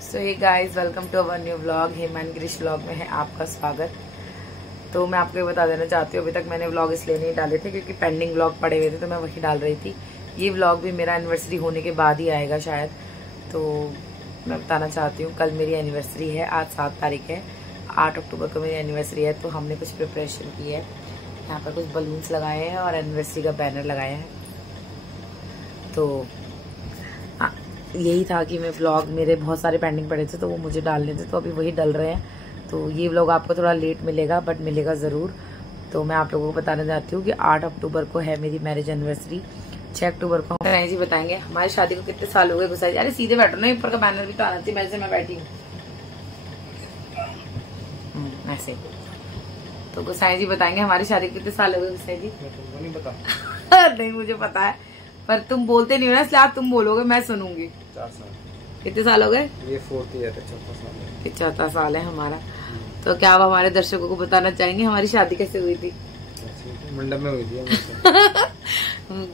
So hey guys, welcome to our new vlog. Hemant Girish vlog में है आपका स्वागत। तो मैं आपको ये बता देना चाहती हूँ, अभी तक मैंने व्लॉग इसलिए नहीं डाले थे क्योंकि पेंडिंग व्लॉग पड़े हुए थे, तो मैं वही डाल रही थी। ये व्लॉग भी मेरा एनिवर्सरी होने के बाद ही आएगा शायद। तो मैं बताना चाहती हूँ, कल मेरी एनिवर्सरी है, आज 7 तारीख है, 8 अक्टूबर को मेरी एनिवर्सरी है। तो हमने कुछ प्रिपरेशन की है, यहाँ पर कुछ बलून्स लगाए हैं और एनिवर्सरी का बैनर लगाया है। तो यही था कि मैं व्लॉग, मेरे बहुत सारे पेंडिंग पड़े थे तो वो मुझे डालने थे, तो अभी वही डल रहे हैं। तो ये व्लॉग आपको थोड़ा लेट मिलेगा, बट मिलेगा ज़रूर। तो मैं आप लोगों को बताना चाहती हूँ कि 8 अक्टूबर को है मेरी मैरिज एनिवर्सरी, 6 अक्टूबर को रानी जी बताएंगे हमारी शादी को कितने साल हो गए। गुस्सा, अरे सीधे बैठो ना, ऊपर का बैनर भी तो आना चाहिए, वैसे मैं बैठी हूँ ऐसे। तो गुस्साई जी बताएंगे हमारी शादी को कितने साल हो गए। गुस्साई जी नहीं पता नहीं, मुझे पता है, पर तुम बोलते नहीं हो ना, इसलिए आप तुम बोलोगे, मैं सुनूंगी। 4 साल। कितने साल हो गए? ये 4th ईयर है, 4था साल है हमारा। तो क्या आप हमारे दर्शकों को बताना चाहेंगे हमारी शादी कैसे हुई थी? मंडप में हुई थी।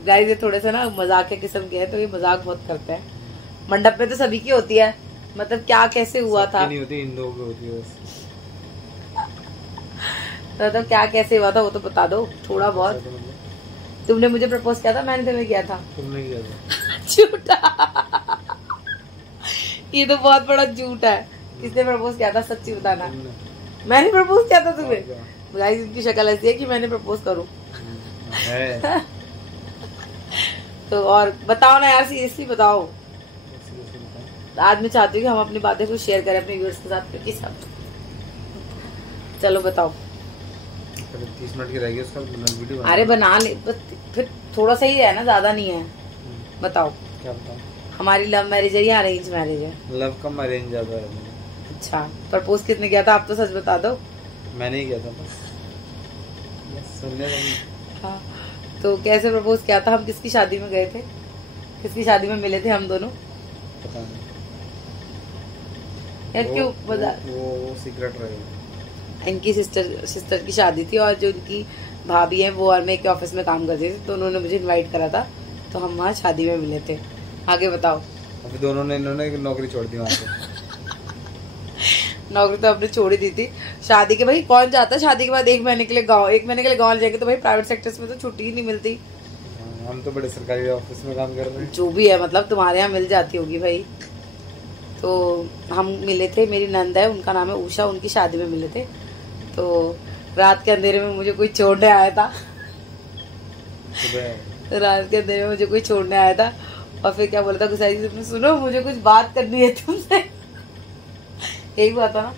गाइस, ये थोड़े से ना मजाक के किस्म के है, तो ये मजाक बहुत करते हैं। मंडप में तो सभी की होती है, मतलब क्या कैसे हुआ था नहीं होती, इन लोगों की होती है बस। तो क्या कैसे हुआ था वो तो बता दो थोड़ा बहुत। तुमने मुझे प्रपोज किया था, मैंने तुम्हें किया था? तुमने किया था। झूठा। ये तो बहुत बड़ा झूठ है। किसने प्रपोज किया था, सच्ची बताना। मैंने प्रपोज किया था तुम्हें? गाइस, इनकी शक्ल ऐसी है कि मैंने प्रपोज करूं। तो और बताओ ना यार, सीरियसली बताओ। आज मैं चाहती हूँ कि हम अपनी बातें को शेयर करें अपने व्यूअर्स के साथ, क्योंकि सब। चलो बताओ। 30 मिनट की रहेगी उसका वीडियो। अरे बना ले, फिर थोड़ा सा ही है ना, ज्यादा नहीं है। बताओ क्या बताओ। हमारी लव मैरिज है या अरेंज मैरिज है? लव कम अरेंज ज्यादा है। अच्छा, प्रपोज किसने किया था, आप तो सच बता दो। मैंने ही किया था बस सुनने लगी। हाँ, तो कैसे प्रपोज किया था? हम किसकी शादी में गए थे, किसकी शादी में मिले थे हम दोनों? पता नहीं यार, क्यों वो सीक्रेट रहेगा। इनकी सिस्टर की शादी थी, और जो उनकी भाभी है वो और मैं एक ऑफिस में काम करती थी, तो उन्होंने मुझे इनवाइट करा था, तो हम वहाँ शादी में मिले थे। आगे बताओ। अभी दोनों ने, इन्होंने नौकरी छोड़ दी वहाँ से। नौकरी तो आपने छोड़ ही दी थी। शादी के भाई कौन जाता है शादी के बाद 1 महीने के लिए गाँव? 1 महीने के लिए गाँव जाएंगे तो भाई प्राइवेट सेक्टर्स में तो छुट्टी ही नहीं मिलती। हम तो बड़े सरकारी ऑफिस में काम कर रहे हैं। जो भी है, मतलब तुम्हारे यहाँ मिल जाती होगी भाई। तो हम मिले थे, मेरी नंद है, उनका नाम है उषा, उनकी शादी में मिले थे। तो रात के अंधेरे में मुझे कोई छोड़ने आया था। रात के अंधेरे में मुझे कोई छोड़ने आया था, और फिर क्या बोला था, गुस्साई जी तुमने सुनो, मुझे कुछ बात करनी है तुमसे। यही हुआ था ना,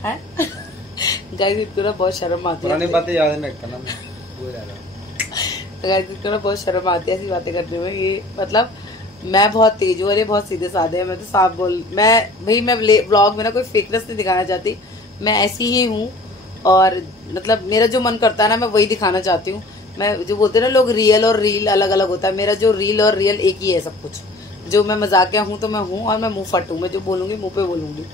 है? गाइस, इनको ना बहुत शर्म आती है, पुरानी बातें याद नहीं रखता ना मैं। तो गाइस, इनको ना बहुत शर्म आती है ऐसी बातें करने में। ये मतलब मैं बहुत तेज हूँ और ये बहुत सीधे साधे हैं। मैं तो साफ बोल, मैं व्लॉग में ना कोई फेकनेस नहीं दिखाना चाहती, मैं ऐसी ही हूँ। और मतलब मेरा जो मन करता है ना, मैं वही दिखाना चाहती हूँ। मैं जो बोलते हैं ना लोग, रियल और रील अलग अलग होता है, मेरा जो रील और रियल एक ही है सब कुछ। जो मैं मजाकिया हूँ तो मैं हूँ, और मैं मुंह फट हूँ, मैं जो बोलूंगी मुंह पे बोलूंगी।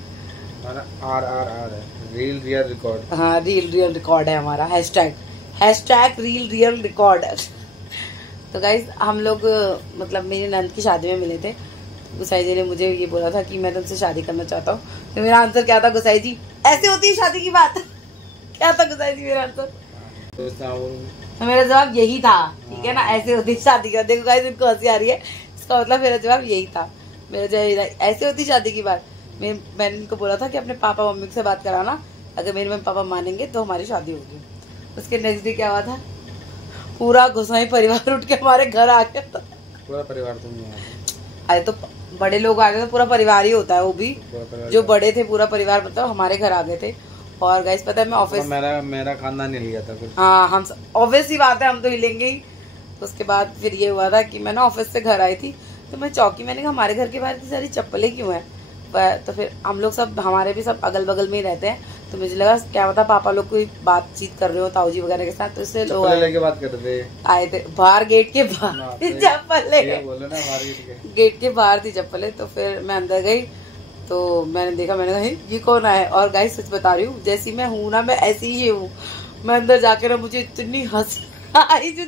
आर है, रील रियल रिकॉर्ड। हाँ, रील रियल रिकॉर्ड है हमारा। Hashtag reel real record. तो गाइज, हम लोग मतलब मेरी नंद की शादी में मिले थे। गुसाई जी ने मुझे ये बोला था कि मैं तुमसे शादी करना चाहता हूँ। तो मेरा आंसर क्या था गुसाई जी? ऐसे होती है शादी की बात। क्या था गुसाई जी मेरा आंसर? तो मेरा जवाब यही था, ठीक है ना, ऐसे होती शादी की बात। देखो गाइस, इनको हंसी आ रही है, इसका मतलब मेरा जवाब यही था। मेरा जवाब ऐसे होती शादी की बात। मैंने इनको बोला था कि अपने पापा मम्मी से बात कराना, अगर मेरे मम्मी पापा मानेंगे तो हमारी शादी होगी। उसके नेक्स्ट डे क्या हुआ था, पूरा गोसाई परिवार उठ के हमारे घर आ गया था। पूरा परिवार तो नहीं आया? अरे तो बड़े लोग आ गए तो पूरा परिवार ही होता है, वो भी जो बड़े थे पूरा परिवार, मतलब हमारे घर आ गए थे। और गाइस पता है, मैं ऑफिस, मेरा खानदान हिल गया था फिर। हाँ, हम ऑब्वियस ही बात है, हम तो हिलेंगे ही। तो उसके बाद फिर ये हुआ था कि मैं ना ऑफिस से घर आई थी, तो मैं चौकी, मैंने कहा हमारे घर के बाहर इतनी सारी चप्पलें क्यों है? तो फिर हम लोग सब, हमारे भी सब अगल बगल में ही रहते हैं, तो मुझे लगा क्या पता पापा लोग कोई बातचीत कर रहे हो ताऊ जी वगैरह के साथ, तो इससे लोग लेके बात कर रहे थे, आए थे बाहर, गेट के बाहर चप्पलें, गेट के बाहर थी चप्पलें। तो फिर मैं अंदर गई, तो मैंने देखा, मैंने कहा ये कौन आया? और गाइस सच बता रही हूँ, जैसी मैं हूँ ना, मैं ऐसी ही हूँ। मैं अंदर जाके ना, मुझे इतनी हंसी आई, जो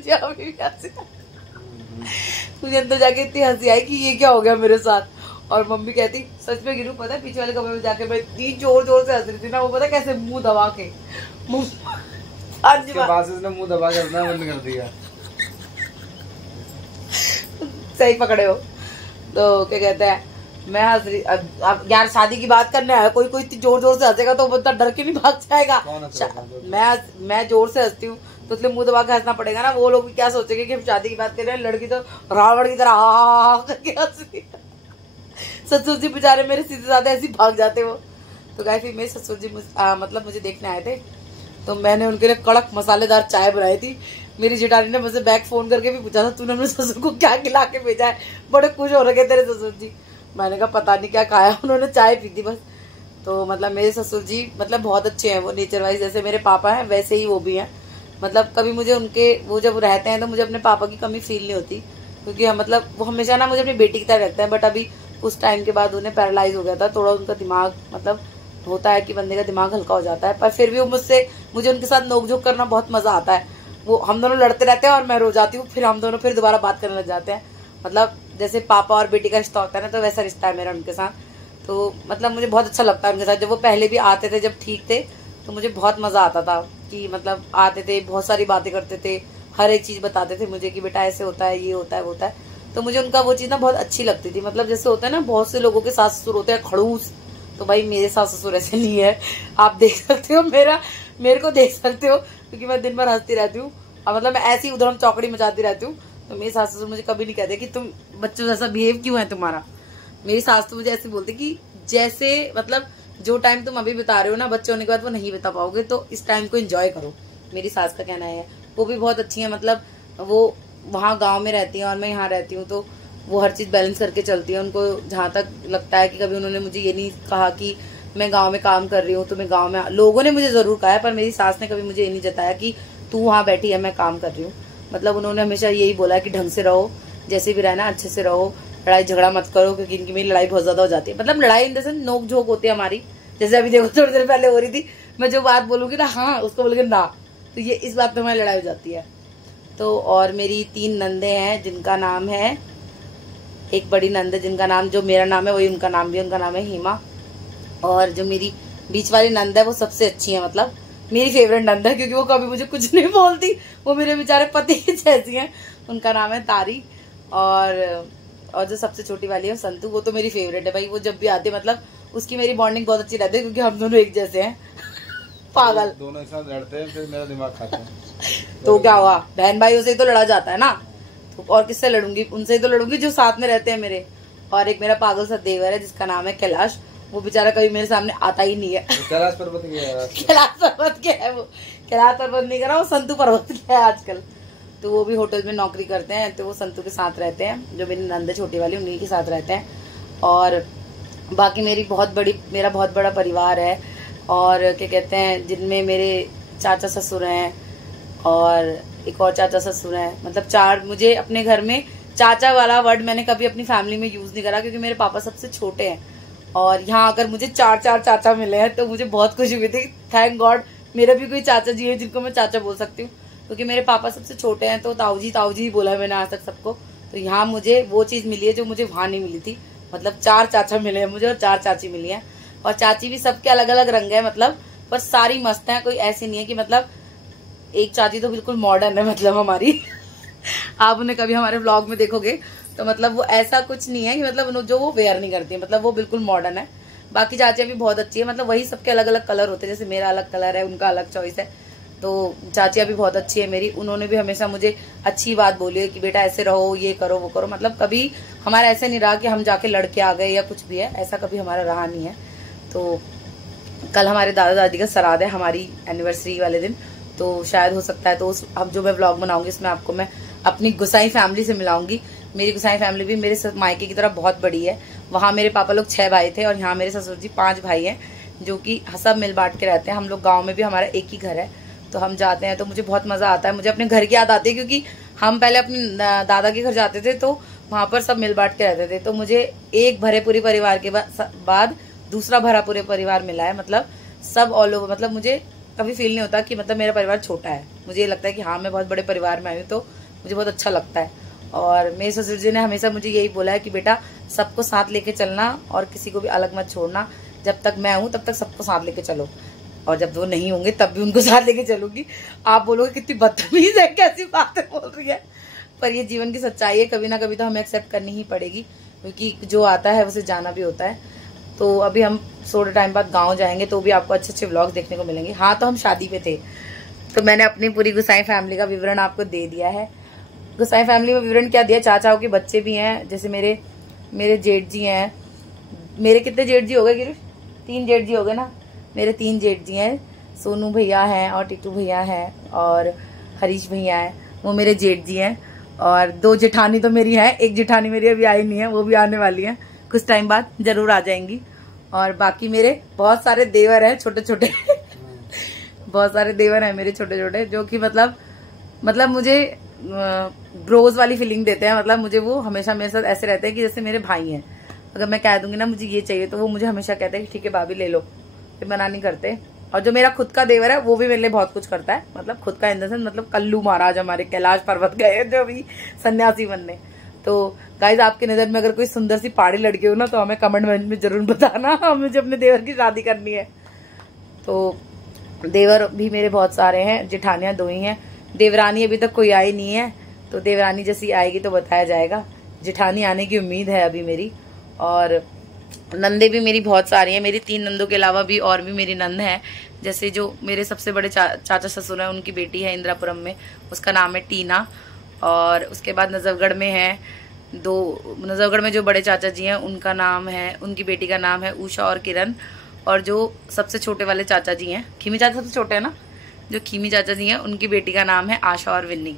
मुझे अंदर जाके इतनी हंसी आई कि ये क्या हो गया मेरे साथ। और मम्मी कहती सच में गिरू, पता है पीछे वाले कमरे में जाके मैं इतनी जोर जोर से हंस रही थी ना, वो पता कैसे मुंह दबा के, उसने मुंह दबा के हंसना बंद कर दिया। सही पकड़े हो। तो क्या कहते हैं, मैं हंस रही, अब यार शादी की बात करने आया, कोई कोई इतनी जोर जोर से हंसेगा तो बंदा डर के नहीं भाग जाएगा। मैं जोर से हंसती हूँ तो इसलिए मुंह दबा के हंसना पड़ेगा ना। वो लोग भी क्या सोचेंगे कि हम शादी की बात कर रहे हैं, लड़की तो रावण की तरह करके हंस रही। ससुर जी बेचारे मेरे सीधे साधे ऐसे भाग जाते वो। तो गाइस फिर मेरे ससुर जी मतलब मुझे देखने आए थे, तो मैंने उनके लिए कड़क मसालेदार चाय बनाई थी। मेरी जेठानी ने मुझसे बैक फोन करके भी पूछा था तूने अपने ससुर को क्या खिला के भेजा है, बड़े खुश हो रखे तेरे ससुर जी। मैंने कहा पता नहीं क्या खाया, उन्होंने चाय पी थी बस। तो मतलब मेरे ससुर जी मतलब बहुत अच्छे हैं, वो नेचर वाइज जैसे मेरे पापा हैं वैसे ही वो भी हैं। मतलब कभी मुझे उनके, वो जब रहते हैं तो मुझे अपने पापा की कमी फील नहीं होती, क्योंकि हम मतलब वो हमेशा ना मुझे अपनी बेटी की तरह रखते हैं। बट अभी उस टाइम के बाद उन्हें पैरालाइज हो गया था थोड़ा, उनका दिमाग मतलब होता है कि बंदे का दिमाग हल्का हो जाता है। पर फिर भी वो मुझे उनके साथ नोकझोंक करना बहुत मजा आता है। वो हम दोनों लड़ते रहते हैं और मैं रो जाती हूँ, फिर हम दोनों फिर दोबारा बात करने लग जाते हैं। मतलब जैसे पापा और बेटी का रिश्ता होता है ना, तो वैसा रिश्ता है मेरा उनके साथ। तो मतलब मुझे बहुत अच्छा लगता है उनके साथ। जब वो पहले भी आते थे, जब ठीक थे, तो मुझे बहुत मजा आता था कि मतलब आते थे, बहुत सारी बातें करते थे, हर एक चीज बताते थे मुझे कि बेटा ऐसे होता है, ये होता है, वो होता है। तो मुझे उनका वो चीज ना बहुत अच्छी लगती थी। मतलब जैसे होता है ना बहुत से लोगों के सास ससुर होते हैं खड़ूस, तो भाई मेरे सास ससुर ऐसे नहीं है। आप देख सकते हो, मेरे को देख सकते हो, क्योंकि मैं दिन भर हंसती रहती हूँ और मतलब मैं ऐसी उधर चौकड़ी मचाती रहती हूँ। तो मेरी सास ससुर मुझे कभी नहीं कहते कि तुम बच्चों जैसा बिहेव क्यों है तुम्हारा। मेरी सास तो मुझे ऐसे बोलती कि जैसे मतलब जो टाइम तुम अभी बिता रहे हो ना, बच्चे होने के बाद वो नहीं बिता पाओगे, तो इस टाइम को एंजॉय करो। मेरी सास का कहना है। वो भी बहुत अच्छी है, मतलब वो वहाँ गांव में रहती है और मैं यहाँ रहती हूँ, तो वो हर चीज बैलेंस करके चलती है। उनको जहां तक लगता है कि कभी उन्होंने मुझे ये नहीं कहा कि मैं गांव में काम कर रही हूँ तो मैं गांव में, लोगों ने मुझे जरूर कहा है पर मेरी सास ने कभी मुझे ये नहीं जताया कि तू वहां बैठी है मैं काम कर रही हूँ। मतलब उन्होंने हमेशा यही बोला है कि ढंग से रहो, जैसे भी रहना अच्छे से रहो, लड़ाई झगड़ा मत करो, क्योंकि इनकी मेरी लड़ाई बहुत ज्यादा हो जाती है। मतलब लड़ाई इन जैसे नोक झोंक होती है हमारी, जैसे अभी देखो थोड़ी देर पहले हो रही थी, मैं जो बात बोलूंगी ना हाँ उसको बोलूंगी ना, तो ये इस बात पे हमारी लड़ाई हो जाती है। तो और मेरी 3 नंदे हैं जिनका नाम है, एक बड़ी नंद है जिनका नाम जो मेरा नाम है वही उनका नाम भी, उनका नाम है हेमा। और जो मेरी बीच वाली नंद है वो सबसे अच्छी है, मतलब मेरी फेवरेट नंद है, क्योंकि वो कभी मुझे कुछ नहीं बोलती, वो मेरे बेचारे पति की जैसी है। उनका नाम है तारी। और जो सबसे छोटी वाली है संतू, वो तो मेरी फेवरेट है भाई। वो जब भी आती है मतलब उसकी मेरी बॉन्डिंग बहुत अच्छी रहती है, क्योंकि हम दोनों एक जैसे हैं। पागल दोनों एक साथ लड़ते हैं, फिर मेरा दिमाग खाता है। तो क्या हुआ, बहन भाइयों से ही तो लड़ा जाता है ना, तो और किससे लड़ूंगी, उनसे ही तो लड़ूंगी जो साथ में रहते हैं मेरे। और एक मेरा पागल सा देवर है जिसका नाम है कैलाश, वो बेचारा कभी मेरे सामने आता ही नहीं है। कैलाश पर्वत क्या है? कैलाश पर्वत क्या है? वो कैलाश पर्वत नहीं कर रहा, वो संतू पर्वत क्या है आजकल। तो वो भी होटल में नौकरी करते हैं, तो वो संतू के साथ रहते हैं, जो मेरी नंद छोटी वाली उन्हीं के साथ रहते हैं। और बाकी मेरा बहुत बड़ा परिवार है। और क्या कहते हैं, जिनमें मेरे चाचा ससुर हैं और एक और चाचा ससुर हैं, मतलब 4। मुझे अपने घर में चाचा वाला वर्ड मैंने कभी अपनी फैमिली में यूज नहीं करा, क्योंकि मेरे पापा सबसे छोटे हैं। और यहाँ अगर मुझे 4 चाचा मिले हैं तो मुझे बहुत खुशी हुई थी। थैंक गॉड मेरे भी कोई चाचा जी है जिनको मैं चाचा बोल सकती हूँ, क्योंकि मेरे पापा सबसे छोटे हैं, तो ताऊजी ही बोला है मैंने आज तक सबको। तो यहाँ मुझे वो चीज मिली है जो मुझे वहां नहीं मिली थी, मतलब 4 चाचा मिले हैं मुझे और 4 चाची मिली है। और चाची भी सबके अलग अलग रंग है, मतलब पर सारी मस्त है, कोई ऐसी नहीं है कि मतलब एक चाची तो बिल्कुल मॉडर्न है मतलब हमारी। आप उन्हें कभी हमारे व्लॉग में देखोगे तो मतलब वो ऐसा कुछ नहीं है कि मतलब जो वो वेयर नहीं करती है, मतलब वो बिल्कुल मॉडर्न है। बाकी चाचियां भी बहुत अच्छी है, मतलब वही सबके अलग अलग कलर होते हैं, जैसे मेरा अलग कलर है, उनका अलग चॉइस है। तो चाचियां भी बहुत अच्छी है मेरी, उन्होंने भी हमेशा मुझे अच्छी बात बोली है कि बेटा ऐसे रहो, ये करो, वो करो। मतलब कभी हमारा ऐसे नहीं रहा कि हम जाके लड़के आ गए या कुछ भी है, ऐसा कभी हमारा रहा नहीं है। तो कल हमारे दादा दादी का श्राद्ध है हमारी एनिवर्सरी वाले दिन, तो शायद हो सकता है तो अब जो मैं व्लॉग बनाऊंगी इसमें आपको मैं अपनी गुसाई फैमिली से मिलाऊंगी। मेरी गुसाई फैमिली भी मेरे मायके की तरह बहुत बड़ी है। वहां मेरे पापा लोग 6 भाई थे और यहाँ मेरे ससुर जी 5 भाई हैं, जो कि सब मिल बांट के रहते हैं। हम लोग गाँव में भी हमारा एक ही घर है, तो हम जाते हैं तो मुझे बहुत मजा आता है। मुझे अपने घर की याद आती है, क्योंकि हम पहले अपने दादा के घर जाते थे तो वहां पर सब मिल बांट के रहते थे। तो मुझे एक भरे पूरे परिवार के बाद दूसरा भरा पूरे परिवार मिला है, मतलब सब ऑल ओवर। मतलब मुझे कभी फील नहीं होता कि मतलब मेरा परिवार छोटा है, मुझे ये लगता है कि हाँ मैं बहुत बड़े परिवार में आई हूँ, तो मुझे बहुत अच्छा लगता है। और मेरे ससुर जी ने हमेशा मुझे यही बोला है कि बेटा सबको साथ लेके चलना और किसी को भी अलग मत छोड़ना। जब तक मैं हूँ तब तक सबको साथ लेके चलो, और जब वो नहीं होंगे तब भी उनको साथ लेके चलूंगी। आप बोलोगे कितनी बदतमीज है, कैसी बातें बोल रही है, पर ये जीवन की सच्चाई है। कभी ना कभी तो हमें एक्सेप्ट करनी ही पड़ेगी, क्योंकि जो आता है उसे जाना भी होता है। तो अभी हम थोड़े टाइम बाद गाँव जाएंगे, तो भी आपको अच्छे अच्छे व्लॉग्स देखने को मिलेंगे। हाँ, तो हम शादी पे थे, तो मैंने अपनी पूरी गुसाई फैमिली का विवरण आपको दे दिया है। गुसाई फैमिली में विवरण क्या दिया, चाचाओं के बच्चे भी हैं, जैसे मेरे जेठ जी हैं। मेरे कितने जेठ जी हो गए गिरीश? 3 जेठ जी हो गए ना। मेरे 3 जेठ जी हैं, सोनू भैया हैं और टिटू भैया हैं और हरीश भैया हैं, वो मेरे जेठ जी हैं। और 2 जेठानी तो मेरी हैं, एक जेठानी मेरी अभी आई नहीं है, वो भी आने वाली है, कुछ टाइम बाद जरूर आ जाएंगी। और बाकी मेरे बहुत सारे देवर हैं छोटे छोटे बहुत सारे देवर हैं मेरे छोटे छोटे, जो कि मतलब मुझे ब्रोज वाली फीलिंग देते हैं। मतलब मुझे वो हमेशा मेरे साथ ऐसे रहते हैं कि जैसे मेरे भाई हैं। अगर मैं कह दूंगी ना मुझे ये चाहिए, तो वो मुझे हमेशा कहते हैं कि ठीक है भाभी ले लो, फिर मना नहीं करते। और जो मेरा खुद का देवर है वो भी मेरे लिए बहुत कुछ करता है, मतलब खुद का इन द सेंस, मतलब कल्लू महाराज हमारे कैलाश पर्वत गए जो भी सन्यासी बनने। तो गाइज, आपकी नजर में अगर कोई सुंदर सी पहाड़ी लड़की हो ना, तो हमें कमेंट में जरूर बताना, मुझे अपने देवर की शादी करनी है। तो देवर भी मेरे बहुत सारे हैं, जेठानियां 2 ही हैं। देवरानी अभी तक कोई आई नहीं है, तो देवरानी जैसी आएगी तो बताया जाएगा। जेठानी आने की उम्मीद है अभी मेरी। और नंदे भी मेरी बहुत सारी हैं। मेरी 3 नंदों के अलावा भी और भी मेरी नंद है, जैसे जो मेरे सबसे बड़े चाचा ससुर हैं, उनकी बेटी है इंदिरापुरम में, उसका नाम है टीना। और उसके बाद नजफगढ़ में है 2, नजफगढ़ में जो बड़े चाचा जी हैं उनकी बेटी का नाम है उषा और किरण। और जो सबसे छोटे वाले चाचा जी हैं, खीमी चाचा सबसे छोटे हैं ना, जो खीमी चाचा जी हैं उनकी बेटी का नाम है आशा और विन्नी।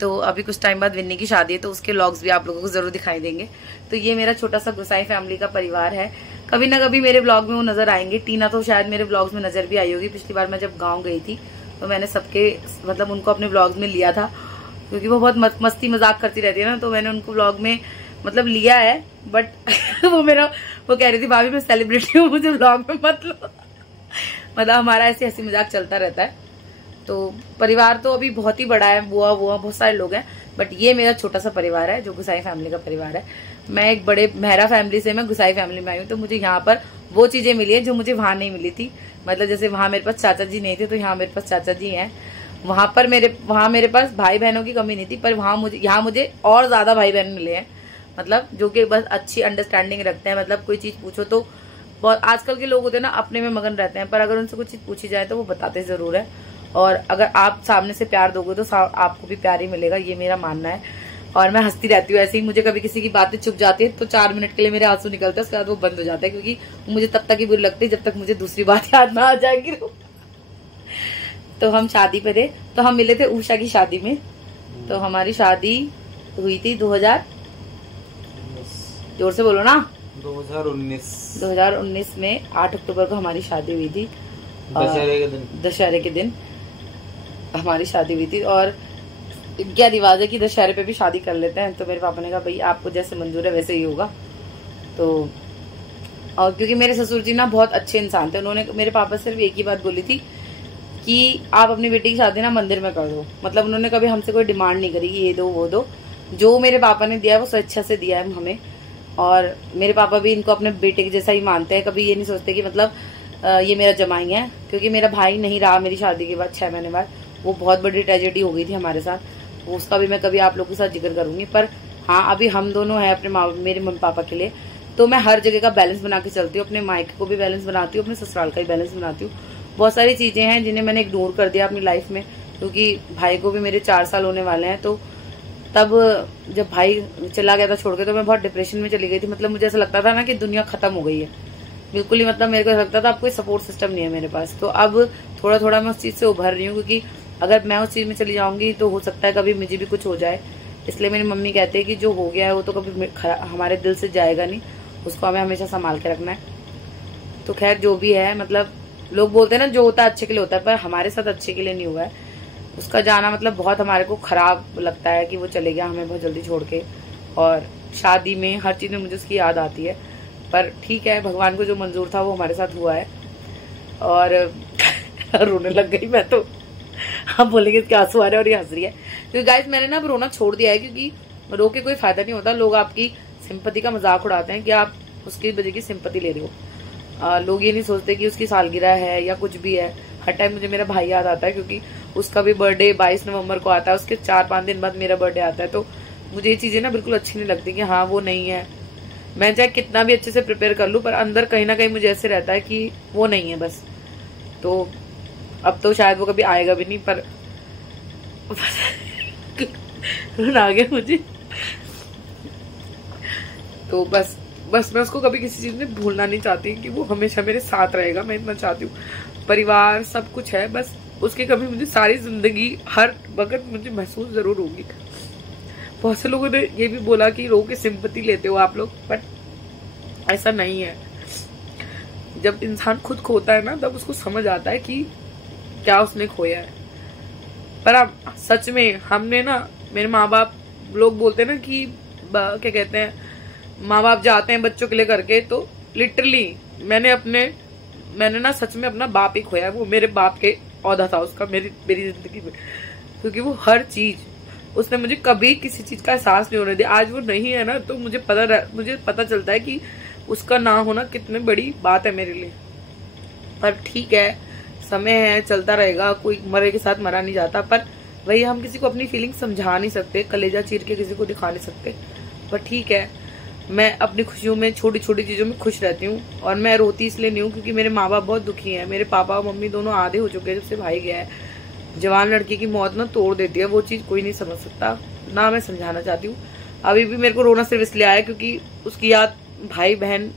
तो अभी कुछ टाइम बाद विन्नी की शादी है, तो उसके व्लॉग्स भी आप लोगों को जरूर दिखाई देंगे। तो ये मेरा छोटा सा गुसाई फैमिली का परिवार है। कभी ना कभी मेरे व्लॉग में वो नजर आएंगे। टीना तो शायद मेरे व्लॉग्स में नजर भी आई होगी। पिछली बार मैं जब गाँव गई थी तो मैंने सबके मतलब उनको अपने व्लॉग्स में लिया था, क्योंकि वो बहुत मस्ती मजाक करती रहती है ना, तो मैंने उनको व्लॉग में मतलब लिया है। बट वो कह रही थी भाभी मैं सेलिब्रिटी हूँ, मुझे व्लॉग में मत लो। मतलब हमारा ऐसे हंसी मजाक चलता रहता है। तो परिवार तो अभी बहुत ही बड़ा है, बुआ बहुत सारे लोग हैं, बट ये मेरा छोटा सा परिवार है जो गुसाई फैमिली का परिवार है। मैं एक बड़े मेहरा फैमिली से मैं गुसाई फैमिली में आई हूँ, तो मुझे यहाँ पर वो चीजें मिली है जो मुझे वहां नहीं मिली थी। मतलब जैसे वहां मेरे पास चाचा जी नहीं थे, तो यहाँ मेरे पास चाचा जी हैं। वहां मेरे पास भाई बहनों की कमी नहीं थी, पर यहाँ मुझे और ज्यादा भाई बहन मिले हैं, मतलब जो कि बस अच्छी अंडरस्टैंडिंग रखते हैं। मतलब कोई चीज पूछो तो बहुत, आजकल के लोग होते हैं ना अपने में मगन रहते हैं, पर अगर उनसे कुछ चीज पूछी जाए तो वो बताते जरूर है। और अगर आप सामने से प्यार दोगे तो आपको भी प्यार ही मिलेगा, ये मेरा मानना है। और मैं हंसती रहती हूँ ऐसे ही। मुझे कभी किसी की बातें चुप जाती है तो 4 मिनट के लिए मेरे आंसू निकलते हैं, उसके बाद वो बंद हो जाता है, क्योंकि मुझे तब तक ही बुरी लगती है जब तक मुझे दूसरी बात याद ना आ जाएगी। तो हम शादी पे थे, तो हम मिले थे उषा की शादी में। तो हमारी शादी हुई थी 2000, जोर से बोलो ना, 2019 में 8 अक्टूबर को हमारी शादी हुई थी। दशहरे के दिन हमारी शादी हुई थी। और क्या रिवाज है कि दशहरे पे भी शादी कर लेते हैं, तो मेरे पापा ने कहा भाई आपको जैसे मंजूर है वैसे ही होगा। तो और क्योंकि मेरे ससुर जी ना बहुत अच्छे इंसान थे, उन्होंने मेरे पापा सिर्फ एक ही बात बोली थी कि आप अपनी बेटी की शादी ना मंदिर में कर दो। मतलब उन्होंने कभी हमसे कोई डिमांड नहीं करी कि ये दो वो दो, जो मेरे पापा ने दिया है वो स्वेच्छा से दिया है हमें। और मेरे पापा भी इनको अपने बेटे के जैसा ही मानते हैं, कभी ये नहीं सोचते कि मतलब ये मेरा जमाई है। क्योंकि मेरा भाई नहीं रहा मेरी शादी के बाद 6 महीने बाद, वो बहुत बड़ी ट्रेजेडी हो गई थी हमारे साथ, उसका भी मैं कभी आप लोगों के साथ जिक्र करूंगी। पर हाँ, अभी हम दोनों हैं अपने मेरे मम्मी पापा के लिए, तो मैं हर जगह का बैलेंस बना के चलती हूँ। अपने मायके को भी बैलेंस बनाती हूँ, अपने ससुराल का भी बैलेंस बनाती हूँ। बहुत सारी चीजें हैं जिन्हें मैंने इग्नोर कर दिया अपनी लाइफ में, क्योंकि भाई को भी मेरे 4 साल होने वाले हैं। तो तब जब भाई चला गया था छोड़ के, तो मैं बहुत डिप्रेशन में चली गई थी। मतलब मुझे ऐसा लगता था ना कि दुनिया खत्म हो गई है बिल्कुल ही। मतलब मेरे को लगता था अब कोई सपोर्ट सिस्टम नहीं है मेरे पास। तो अब थोड़ा थोड़ा मैं उस चीज से उभर रही हूँ, क्योंकि अगर मैं उस चीज में चली जाऊंगी तो हो सकता है कभी मुझे भी कुछ हो जाए। इसलिए मेरी मम्मी कहते हैं कि जो हो गया है वो तो कभी हमारे दिल से जाएगा नहीं, उसको हमें हमेशा संभाल के रखना है। तो खैर जो भी है, मतलब लोग बोलते हैं ना जो होता है अच्छे के लिए होता है, पर हमारे साथ अच्छे के लिए नहीं हुआ है। उसका जाना मतलब बहुत हमारे को खराब लगता है कि वो चले गया हमें बहुत जल्दी छोड़ के। और शादी में हर चीज में मुझे उसकी याद आती है, पर ठीक है, भगवान को जो मंजूर था वो हमारे साथ हुआ है। और रोने लग गई मैं तो, हम बोलेंगे इसके आंसू आ रहे हैं और ये हंस रही है। क्योंकि गाइस मैंने ना अब रोना छोड़ दिया है, क्योंकि रो के कोई फायदा नहीं होता। लोग आपकी सिंपैथी का मजाक उड़ाते हैं कि आप उसकी वजह की सिंपैथी ले रहे हो। लोग ये नहीं सोचते कि उसकी सालगिरह है या कुछ भी है। हर टाइम मुझे मेरा भाई याद आता है, क्योंकि उसका भी बर्थडे 22 नवंबर को आता है, उसके 4-5 दिन बाद मेरा बर्थडे आता है। तो मुझे ये चीजें ना बिल्कुल अच्छी नहीं लगती कि हाँ वो नहीं है। मैं चाहे कितना भी अच्छे से प्रिपेयर कर लूं, पर अंदर कहीं ना कहीं मुझे ऐसे रहता है कि वो नहीं है बस। तो अब तो शायद वो कभी आएगा भी नहीं, पर आ गया मुझे। तो बस मैं उसको कभी किसी चीज में भूलना नहीं चाहती कि वो हमेशा मेरे साथ रहेगा। मैं इतना चाहती हूँ। परिवार सब कुछ है, बस उसकी कमी मुझे सारी जिंदगी हर वक्त मुझे महसूस जरूर होगी। बहुत से लोगों ने ये भी बोला कि रो के सिंपैथी लेते हो आप लोग, बट ऐसा नहीं है। जब इंसान खुद खोता है ना, तब उसको समझ आता है कि क्या उसने खोया है। पर अब सच में हमने ना, मेरे माँ बाप, लोग बोलते हैं ना कि क्या कहते हैं, माँ बाप जाते हैं बच्चों के लिए करके, तो लिटरली मैंने ना सच में अपना बाप ही खोया है। वो मेरे बाप के औहदा था उसका मेरी जिंदगी में, क्योंकि वो हर चीज, उसने मुझे कभी किसी चीज का एहसास नहीं होने दिया। आज वो नहीं है ना, तो मुझे पता चलता है कि उसका ना होना कितनी बड़ी बात है मेरे लिए। पर ठीक है, समय है, चलता रहेगा, कोई मरे के साथ मरा नहीं जाता। पर वही, हम किसी को अपनी फीलिंग समझा नहीं सकते, कलेजा चीर के किसी को दिखा नहीं सकते। पर ठीक है, मैं अपनी खुशियों में, छोटी छोटी चीजों में खुश रहती हूँ। और मैं रोती इसलिए नहीं हूँ क्योंकि मेरे माँ बाप बहुत दुखी हैं। मेरे पापा और मम्मी दोनों आधे हो चुके हैं जब से भाई गया है। जवान लड़की की मौत ना तोड़ देती है, वो चीज कोई नहीं समझ सकता, ना मैं समझाना चाहती हूँ। अभी भी मेरे को रोना सिर्फ इसलिए आया क्योंकि उसकी याद, भाई बहन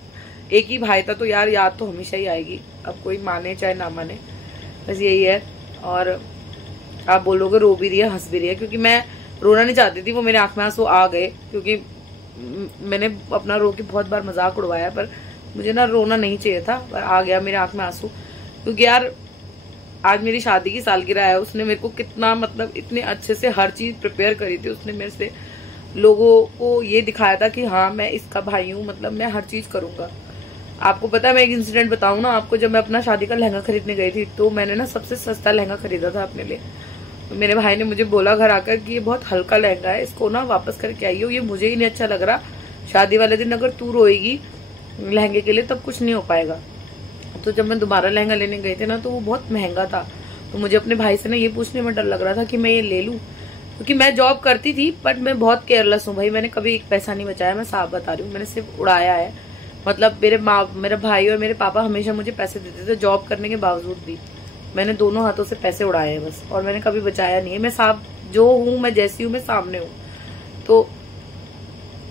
एक ही भाई था, तो यार याद तो हमेशा ही आएगी, अब कोई माने चाहे ना माने, बस यही है। और आप बोलोगे रो भी रही है, हंस भी रही है, क्योंकि मैं रोना नहीं चाहती थी, वो मेरे आंख में आंसू आ गए, क्योंकि मैंने अपना रो के बहुत बार मजाक उड़वाया, पर मुझे ना रोना नहीं चाहिए था, पर आ गया मेरे आंख में आंसू। क्योंकि यार आज मेरी शादी की सालगिरह है, उसने मेरे को कितना, मतलब इतने अच्छे से हर चीज प्रिपेयर करी थी। उसने मेरे से लोगों को ये दिखाया था कि हाँ मैं इसका भाई हूँ, मतलब मैं हर चीज करूंगा। आपको पता है, मैं एक इंसिडेंट बताऊं ना आपको, जब मैं अपना शादी का लहंगा खरीदने गई थी, तो मैंने ना सबसे सस्ता लहंगा खरीदा था अपने लिए। तो मेरे भाई ने मुझे बोला घर आकर कि ये बहुत हल्का लहंगा है, इसको ना वापस करके आइयो, ये मुझे ही नहीं अच्छा लग रहा। शादी वाले दिन अगर तू रोएगी लहंगे के लिए तब कुछ नहीं हो पाएगा। तो जब मैं दोबारा लहंगा लेने गई थी ना, तो वो बहुत महंगा था। तो मुझे अपने भाई से ना ये पूछने में डर लग रहा था कि मैं ये ले लूं, क्योंकि मैं जॉब करती थी, बट मैं बहुत केयरलेस हूँ भाई। मैंने कभी एक पैसा नहीं बचाया, मैं साफ बता रही हूँ, मैंने सिर्फ उड़ाया है। मतलब मेरा भाई और मेरे पापा हमेशा मुझे पैसे देते थे, जॉब करने के बावजूद भी मैंने दोनों हाथों से पैसे उड़ाए हैं बस, और मैंने कभी बचाया नहीं है। मैं साफ जो हूँ, मैं जैसी हूँ, मैं सामने हूँ। तो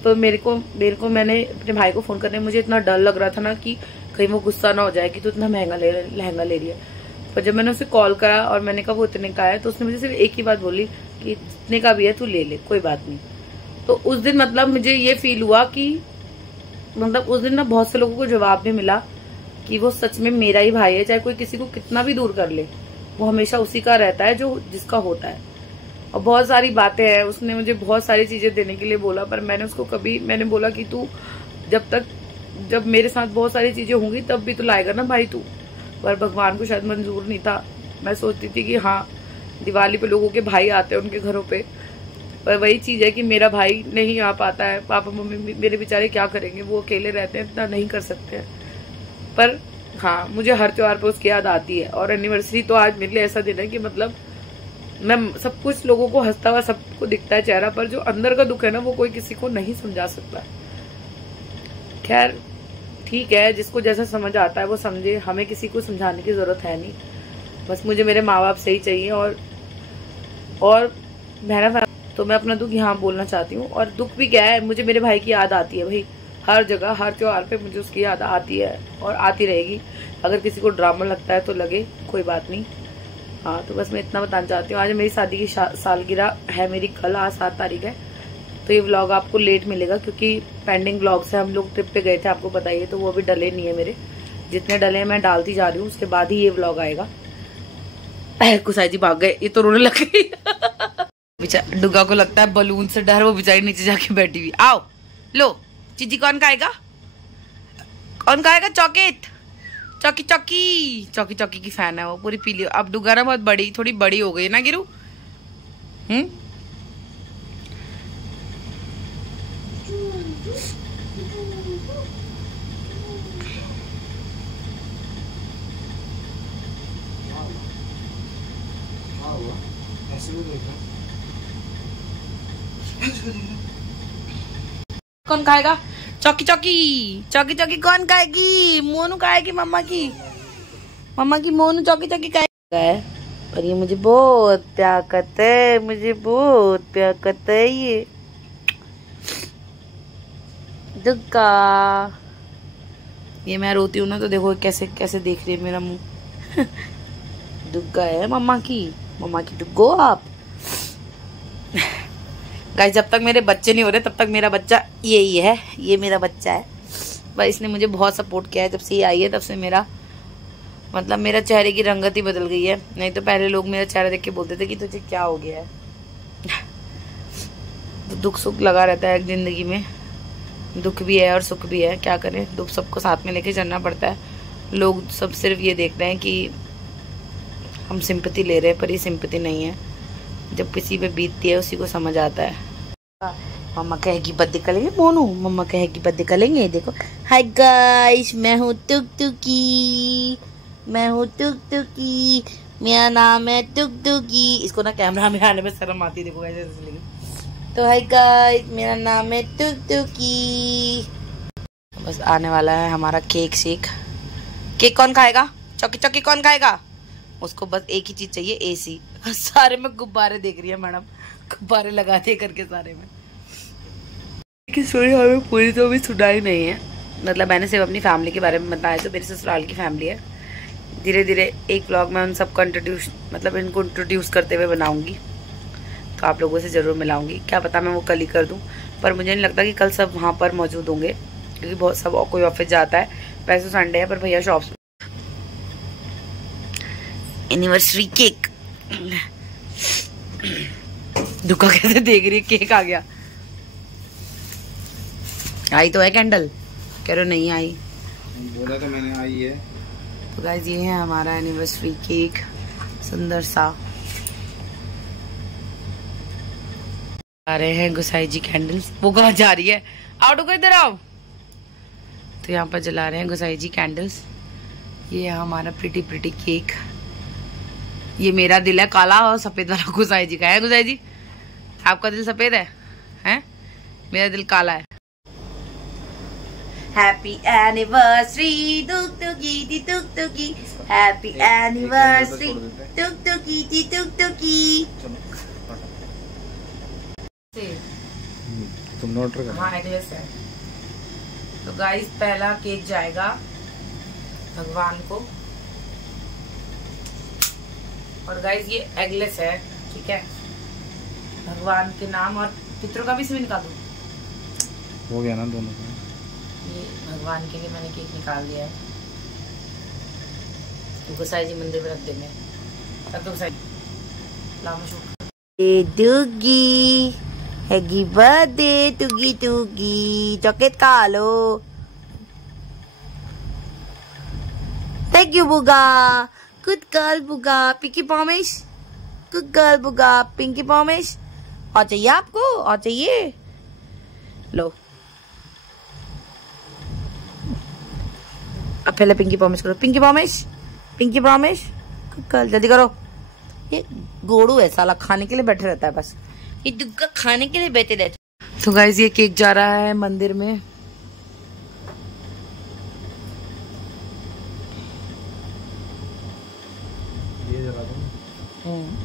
मेरे को मैंने अपने भाई को फोन करने में मुझे इतना डर लग रहा था ना कि कहीं वो गुस्सा ना हो जाए कि तू इतना महंगा लहंगा ले रही है। पर जब मैंने उसे कॉल करा और मैंने कहा वो इतने का है, तो उसने मुझे सिर्फ एक ही बात बोली कि जितने का भी है तू ले ले, कोई बात नहीं। तो उस दिन मतलब मुझे ये फील हुआ कि मतलब उस दिन ना बहुत से लोगों को जवाब भी मिला कि वो सच में मेरा ही भाई है। चाहे कोई किसी को कितना भी दूर कर ले, वो हमेशा उसी का रहता है जो जिसका होता है। और बहुत सारी बातें हैं, उसने मुझे बहुत सारी चीजें देने के लिए बोला, पर मैंने उसको मैंने बोला कि तू जब मेरे साथ बहुत सारी चीजें होंगी तब भी तो लाएगा ना भाई तू। पर भगवान को शायद मंजूर नहीं था। मैं सोचती थी कि हाँ दिवाली पे लोगों के भाई आते हैं उनके घरों पे, पर वही चीज है कि मेरा भाई नहीं आ पाता है। पापा मम्मी मेरे बेचारे क्या करेंगे, वो अकेले रहते हैं, इतना नहीं कर सकते हैं। पर हाँ, मुझे हर त्योहार पे उसकी याद आती है। और एनिवर्सरी तो आज मेरे लिए ऐसा दिन है कि मतलब मैं सब कुछ लोगों को हंसता हुआ सबको दिखता है चेहरा, पर जो अंदर का दुख है ना, वो कोई किसी को नहीं समझा सकता। खैर ठीक है, जिसको जैसा समझ आता है वो समझे, हमें किसी को समझाने की जरूरत है नहीं। बस मुझे मेरे माँ बाप सही चाहिए और मेरा तो मैं अपना दुख यहाँ बोलना चाहती हूँ। और दुख भी क्या है, मुझे मेरे भाई की याद आती है भाई, हर जगह हर त्योहार पे मुझे उसकी याद आती है और आती रहेगी। अगर किसी को ड्रामा लगता है तो लगे, कोई बात नहीं। हाँ, तो बस मैं इतना बताना चाहती हूँ। आज मेरी शादी की सालगिरह है मेरी, कल आज 7 तारीख है। तो ये व्लॉग आपको लेट मिलेगा क्योंकि पेंडिंग व्लॉग से हम लोग ट्रिप पे गए थे, आपको बताइए, तो वो अभी डले नहीं है मेरे। जितने डले हैं मैं डालती जा रही हूँ, उसके बाद ही ये व्लॉग आएगा। कुसाई जी भाग गए, ये तो रोने लग गई। डुगा को लगता है बलून से डर, वो बेचारी नीचे जाके बैठी हुई। आओ लो चीजी, कौन खाएगा, कौन खाएगा चॉकलेट? चौकी चौकी चौकी चौकी की फैन है वो, पूरी पीली। अब डुगा ना बहुत बड़ी, थोड़ी बड़ी हो गई ना गिरू। ऐसे भी देखना। कौन खाएगा? चौकी चौकी चौकी चौकी कौन खाएगी? मोनू खाएगी मम्मा की। मम्मा की मोनू चौकी चौकी खाएगा। और ये मुझे बहुत प्यार करता है, मुझे बहुत प्यार करता है ये दुग्गा। ये मैं रोती हूँ ना तो देखो कैसे कैसे देख रही है मेरा मुंह। दुग्गा है मम्मा की दुग्गो आप। गाइस जब तक मेरे बच्चे नहीं हो रहे तब तक मेरा बच्चा यही है, ये मेरा बच्चा है। भाई इसने मुझे बहुत सपोर्ट किया है, जब से ये आई है तब से मेरा मतलब मेरा चेहरे की रंगत ही बदल गई है। नहीं तो पहले लोग मेरा चेहरा देख के बोलते थे कि तुझे क्या हो गया है। तो दुख सुख लगा रहता है जिंदगी में, दुख भी है और सुख भी है, क्या करें, दुख सबको साथ में लेके चलना पड़ता है। लोग सब सिर्फ ये देख रहे हैं कि हम सिंपैथी ले रहे हैं, पर ये सिंपैथी नहीं है। जब किसी पे बीतती है उसी को समझ आता है। मम्मा कहेगी बर्थडे करेंगे मोनू, मम्मा कहेगी बर्थडे करेंगे। देखो हाय गाइस, मैं हूँ टुकटुकी, मैं हूँ टुकटुकी, मेरा नाम है टुकटुकी। इसको ना कैमरा में आने में शर्म आती है, देखो कैसे इसलिए। तो हाय गाइस, मेरा नाम है टुकटुकी। बस आने वाला है हमारा केक शेक। केक कौन खाएगा? चौकी चौकी कौन खाएगा? उसको बस एक ही चीज चाहिए, एसी। सारे में गुब्बारे देख रही है मैडम, गुब्बारे लगा दे करके सारे में। लेकिन स्टोरी हमें पूरी तो अभी सुनाई नहीं है, मतलब मैंने सिर्फ अपनी फैमिली के बारे में बताया। तो मेरे ससुराल की फैमिली है। धीरे धीरे एक व्लॉग में उन सबको इनको इंट्रोड्यूस करते हुए बनाऊंगी, तो आप लोगों से ज़रूर मिलाऊंगी। क्या पता मैं वो कल ही कर दूं, पर मुझे नहीं लगता कि कल सब वहाँ पर मौजूद होंगे, क्योंकि बहुत सब कोई ऑफिस जाता है। वैसे संडे है पर भैया शॉप्स। एनिवर्सरी केक दुका कैसे देख रही है, केक आ गया। आई तो है कैंडल, कह रहे नहीं आई, बोला तो मैंने आई है। तो गाइस ये है हमारा एनिवर्सरी केक, सुंदर सा। आ रहे हैं गुसाई जी कैंडल्स। वो कहाँ जा रही है? आओ डुको इधर आओ। तो यहाँ पर जला रहे हैं गुसाई जी कैंडल्स। ये है हमारा प्रिटी प्रिटी केक। ये मेरा दिल है काला और सफेद वाला गुसाई जी का है। गुसाई जी आपका दिल सफेद है, हैं? मेरा दिल काला है। हैप्पी एनिवर्सरी टुकटुकी टुकटुकी, हैप्पी एनिवर्सरी टुकटुकी टुकटुकी। तुम नोट कर। हाँ एग्लेस है। तो गाइस पहला केक जाएगा भगवान को। और गाइस ये एगलेस है, ठीक है। भगवान के नाम और पितरों का भी इसमें निकाल दूं। हो गया ना दोनों का। ये भगवान के लिए मैंने केक निकाल दिया है। गोसाई जी मंदिर में रख देंगे। तब तो गोसाई दुगी हैप्पी बर्थडे टुगी टुगी, चॉकलेट खा लो। थैंक यू बुगा, गुड गर्ल बुगा, पिंकी पॉमिश, गुड गर्ल बुगा, पिंकी पॉमिश। और चाहिए आपको? और चाहिए? लो अब पहले पिंकी पॉमिश करो। पिंकी पॉमिश, पिंकी पॉमिश, गुड गर्ल, जल्दी करो। ये गोड़ू है साला, खाने के लिए बैठे रहता है बस। ये दुग्गा खाने के लिए बैठे रहते। तो गाइस ये केक जा रहा है मंदिर में।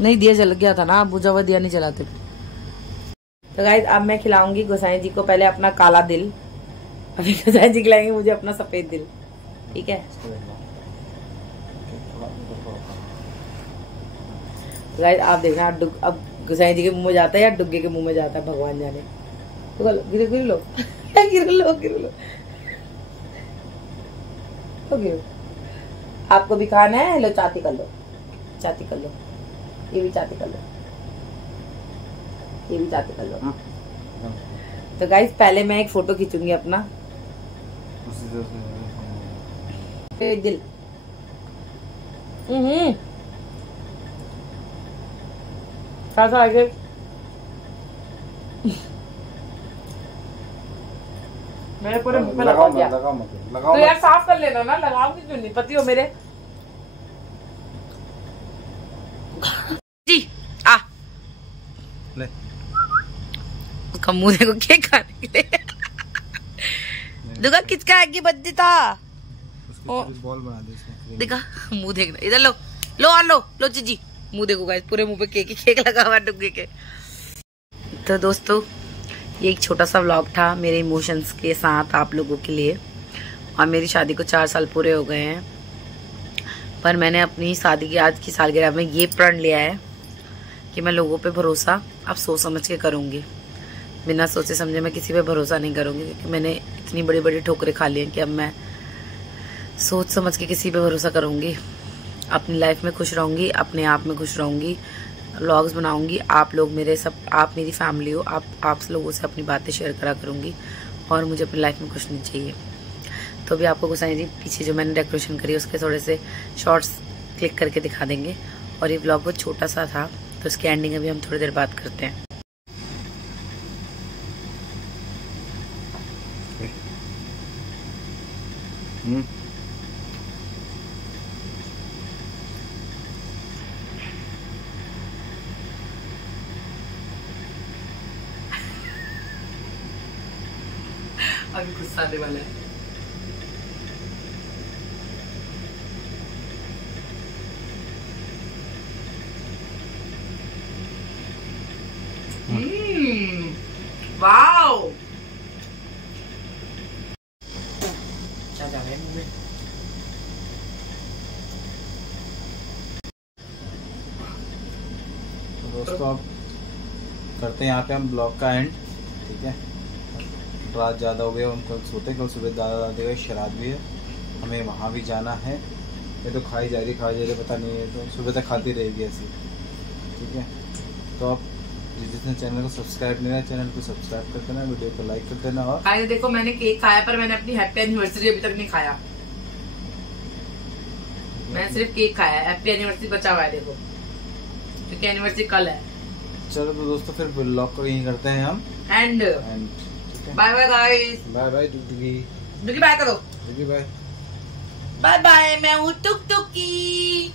नहीं दिया जल गया था ना, बुझा हुआ दिया नहीं जलाते। तो गाइस अब मैं खिलाऊंगी गोसाई जी को पहले अपना काला दिल, अभी गोसाई जी खिलाएंगे मुझे अपना सफेद दिल, ठीक है। तो गाइस आप देखना अब गोसाई जी के मुंह में जाता है या डुग्गे के मुंह में जाता है, भगवान जाने। तो गिर गिर लो गिर लो गिर लो, तो गिरो। आपको भी खाना है? लो चाती कर लो, चाती कर लो, ये भी चाती कर लो, ये भी चाती कर लो। तो गाइस पहले मैं एक फोटो खींचूंगी अपना दिल। आगे मेरे पूरे मुंह पे लगाओ लगा दिया। लगाओ मत लगाओ तो यार साफ कर लेना ना, लगाऊंगी क्यों नहीं, पति हो मेरे। जी आ ले उसका मुंह देखो केक खाने के लिए। देखा किसका है कि बर्थडे था। बॉल बना दे इसमें। देखा मुंह देखना, इधर लो लो और लो जीजी, मुंह देखो गाइस, पूरे मुंह पे केक लगा हुआ डुग्गे के। तो दोस्तों ये एक छोटा सा व्लॉग था मेरे इमोशंस के साथ आप लोगों के लिए। और मेरी शादी को 4 साल पूरे हो गए हैं, पर मैंने अपनी शादी की आज की सालगिरह में ये प्रण लिया है कि मैं लोगों पे भरोसा अब सोच समझ के करूँगी। बिना सोचे समझे मैं किसी पे भरोसा नहीं करूँगी, क्योंकि मैंने इतनी बड़ी बड़ी ठोकरें खा ली हैं कि अब मैं सोच समझ के किसी पे भरोसा करूँगी। अपनी लाइफ में खुश रहूँगी, अपने आप में खुश रहूँगी, व्लॉग्स बनाऊँगी। आप लोग मेरे सब, आप मेरी फैमिली हो, आप लोगों से अपनी बातें शेयर करा करूँगी। और मुझे अपनी लाइफ में खुश नहीं चाहिए। तो भी आपको गुस्सा जी पीछे जो मैंने डेकोरेशन करी उसके थोड़े से शॉर्ट्स क्लिक करके दिखा देंगे। और ये व्लॉग बहुत छोटा सा था, तो उसकी एंडिंग अभी हम थोड़ी देर बात करते हैं। अभी गुस्सा आने वाला है। वाओ क्या जा रहा है मुंह में। दोस्तों अब करते हैं यहाँ पे हम ब्लॉग का एंड, ठीक है। रात ज़्यादा हो गई, हम कल सोते, कल सुबह ज़्यादा गए, शराब भी है, हमें वहाँ भी जाना है। ये तो खाई जा रही पता नहीं है, तो सुबह तक खाती रहेगी ऐसी, ठीक है। तो आप जिसने चैनल को सब्सक्राइब नहीं है, चैनल को सब्सक्राइब कर देना, वीडियो को लाइक कर देना। और गाइस देखो मैंने केक खाया, पर मैंने अपनी हैप्पी एनिवर्सरी अभी तक नहीं खाया। मैंने सिर्फ केक खाया, हैप्पी एनिवर्सरी बचा हुआ है देखो, क्योंकि एनिवर्सरी कल है। चलो तो दोस्तों फिर ब्लॉग को यहीं करते हैं हम and bye bye guys. Bye bye डुगी, बाय करो, बाय बाय बाय। मैं हूँ टुक टुकी।